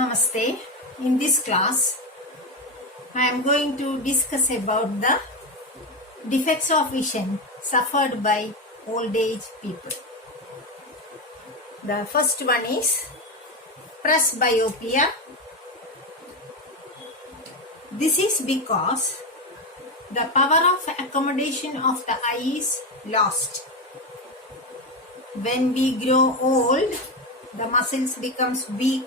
Namaste. In this class, I am going to discuss about the defects of vision suffered by old age people. The first one is presbyopia. This is because the power of accommodation of the eye is lost. When we grow old, the muscles becomes weak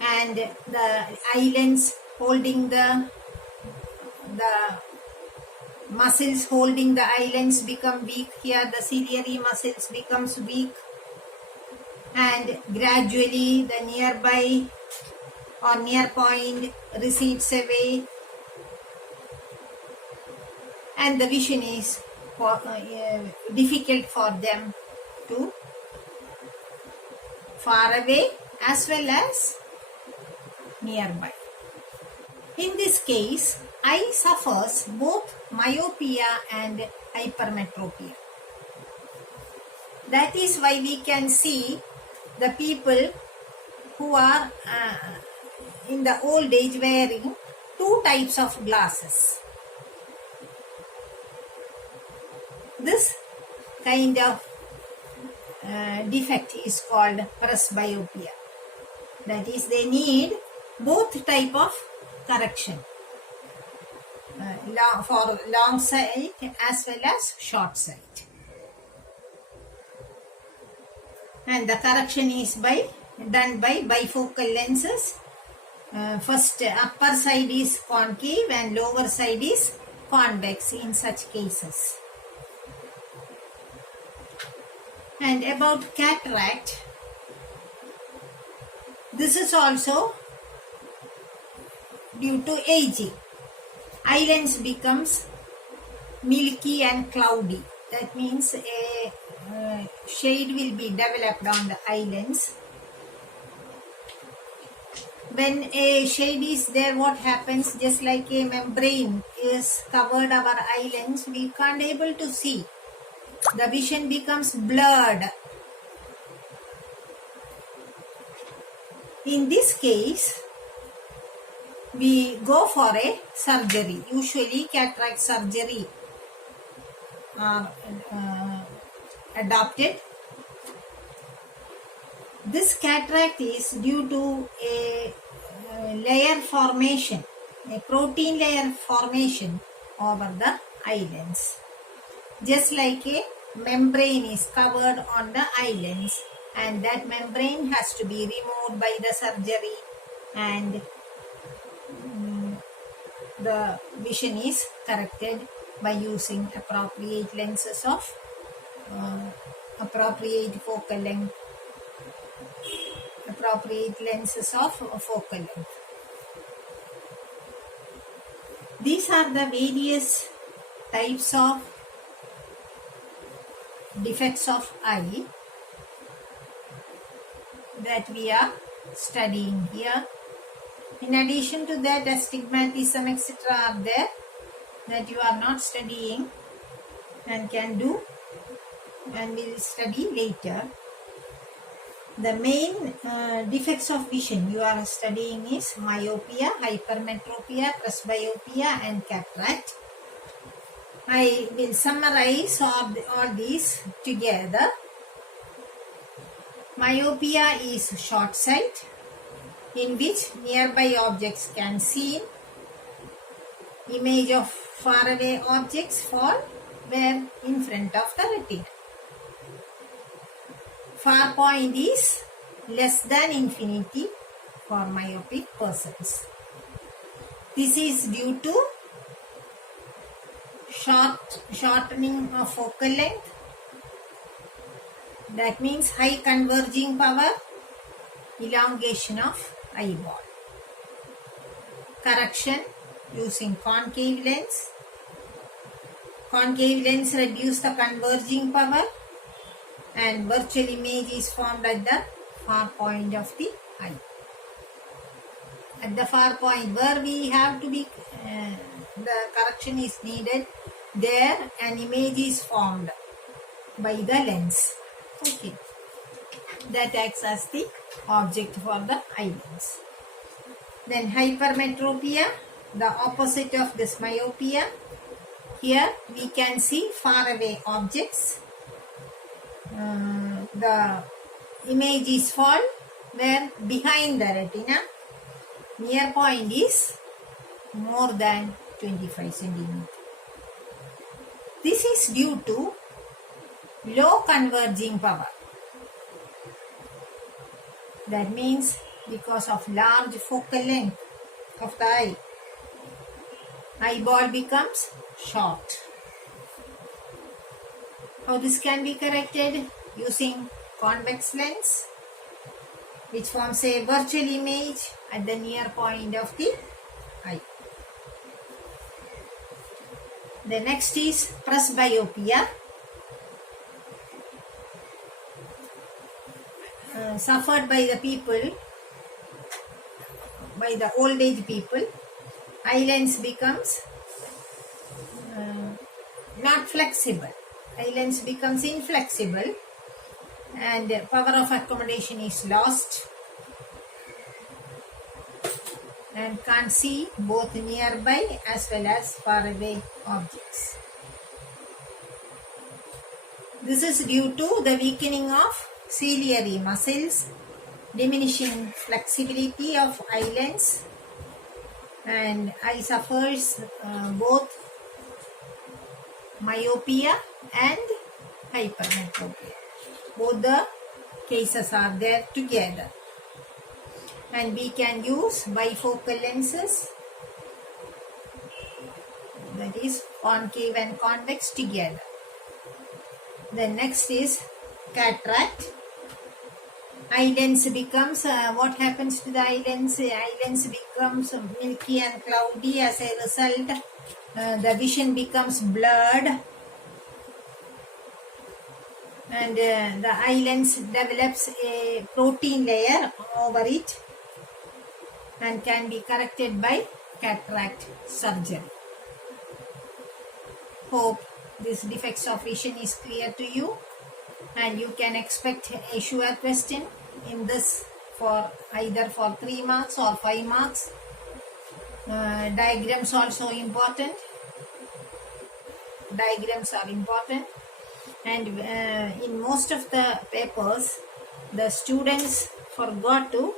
and the eyelids holding the muscles holding the eyelids become weak. Here the ciliary muscles becomes weak and gradually the nearby or near point recedes away and the vision is difficult for them to far away as well as nearby. In this case, eye suffers both myopia and hypermetropia. That is why we can see the people who are in the old age wearing two types of glasses. This kind of defect is called presbyopia. That is, they need both type of correction for long sight as well as short sight, and the correction is done by bifocal lenses. First upper side is concave and lower side is convex in such cases. And about cataract, this is also due to aging. Eyelids becomes milky and cloudy. That means a shade will be developed on the eyelids. When a shade is there, what happens? Just like a membrane is covered our eyelids, we can't able to see. The vision becomes blurred. In this case, we go for a surgery. Usually cataract surgery are adopted. This cataract is due to a layer formation, a protein layer formation over the eyelids. Just like a membrane is covered on the eyelids, and that membrane has to be removed by the surgery, and the vision is corrected by using appropriate lenses of appropriate focal length, These are the various types of defects of eye that we are studying here. In addition to that, astigmatism, etc. are there that you are not studying and can do, and we will study later. The main defects of vision you are studying is myopia, hypermetropia, presbyopia and cataract. I will summarize all these together. Myopia is short sight, in which nearby objects can see. Image of faraway objects fall where in front of the retina. Far point is less than infinity for myopic persons. This is due to shortening of focal length. That means high converging power, elongation of eyeball. Correction using concave lens. Concave lens reduce the converging power and virtual image is formed at the far point of the eye. At the far point where we have to be, the correction is needed, there an image is formed by the lens. Okay. that acts as the object for the eye lens. Then hypermetropia, the opposite of this myopia. Here we can see far away objects. The image is fall where behind the retina near point is more than 25 centimeters. This is due to low converging power. That means because of large focal length of the eye, eyeball becomes short. How this can be corrected? Using convex lens, which forms a virtual image at the near point of the eye. The next is presbyopia. Suffered by the people, by the old age people. Eye lens becomes not flexible. Eye lens becomes inflexible and power of accommodation is lost and can't see both nearby as well as far away objects. This is due to the weakening of ciliary muscles, diminishing flexibility of eye lens, and eye suffers both myopia and hypermetropia. Both the cases are there together. And we can use bifocal lenses, that is concave and convex together. The next is cataract. Eye lens becomes, what happens to the eye lens? The eye lens becomes milky and cloudy. As a result, the vision becomes blurred and the eye lens develops a protein layer over it and can be corrected by cataract surgery. Hope this defects of vision is clear to you, and you can expect a sure question in this for either for 3 marks or 5 marks. Diagrams also important. Diagrams are important, and in most of the papers the students forgot to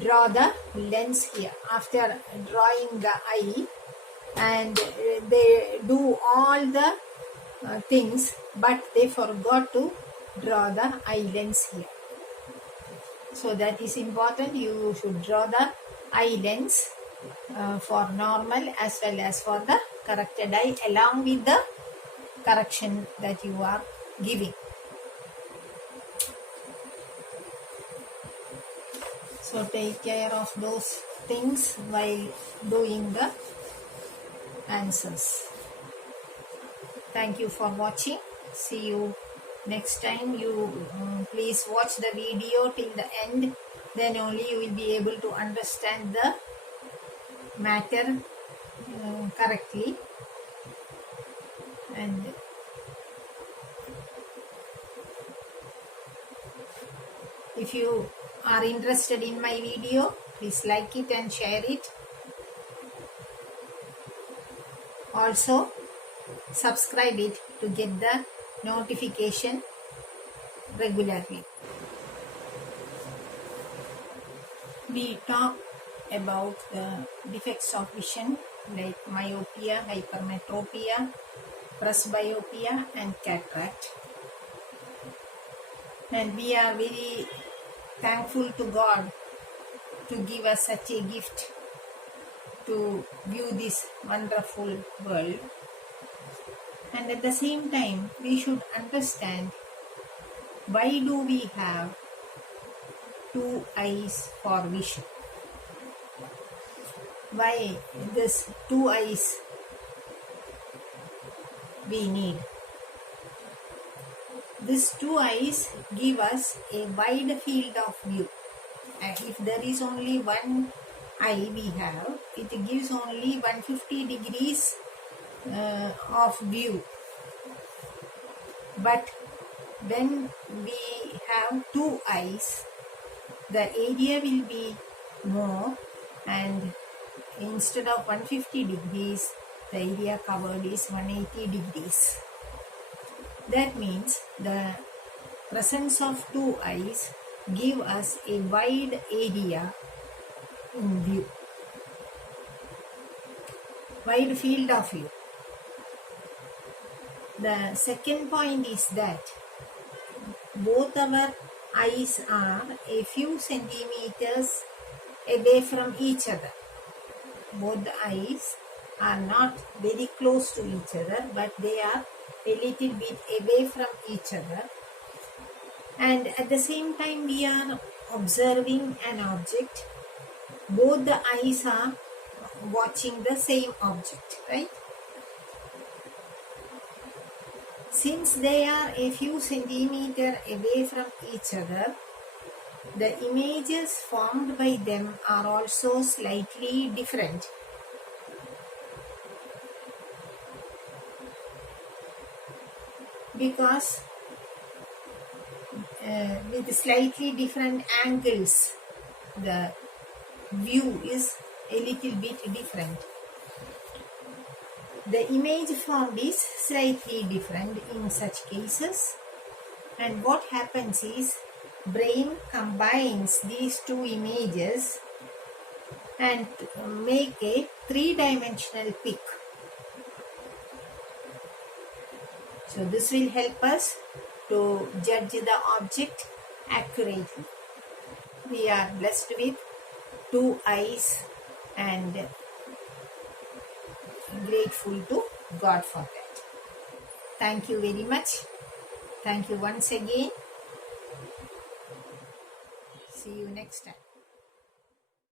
draw the lens here after drawing the eye, and they do all the things but they forgot to draw the eye lens here. So that is important. You should draw the eye lens for normal as well as for the corrected eye along with the correction that you are giving. So take care of those things while doing the answers. Thank you for watching. See you next time. You please watch the video till the end, then only you will be able to understand the matter correctly. And if you are interested in my video, please like it and share it. Also subscribe it to get the notification regularly. We talk about the defects of vision like myopia, hypermetropia, presbyopia and cataract. And we are very thankful to God to give us such a gift to view this wonderful world. And at the same time, we should understand why do we have 2 eyes for vision? Why this 2 eyes we need? These 2 eyes give us a wide field of view. And if there is only 1 eye we have, it gives only 150 degrees of view. But when we have two eyes, the area will be more, and instead of 150 degrees, the area covered is 180 degrees. That means the presence of two eyes give us a wide area in view, wide field of view. The second point is that both our eyes are a few centimeters away from each other. Both the eyes are not very close to each other, but they are a little bit away from each other. And at the same time we are observing an object. Both the eyes are watching the same object, right? Since they are a few centimeters away from each other, the images formed by them are also slightly different. Because with slightly different angles, the view is a little bit different. The image formed is slightly different in such cases, and what happens is brain combines these two images and make a three-dimensional pic. So this will help us to judge the object accurately. We are blessed with two eyes and grateful to God for that. Thank you very much. Thank you once again. See you next time.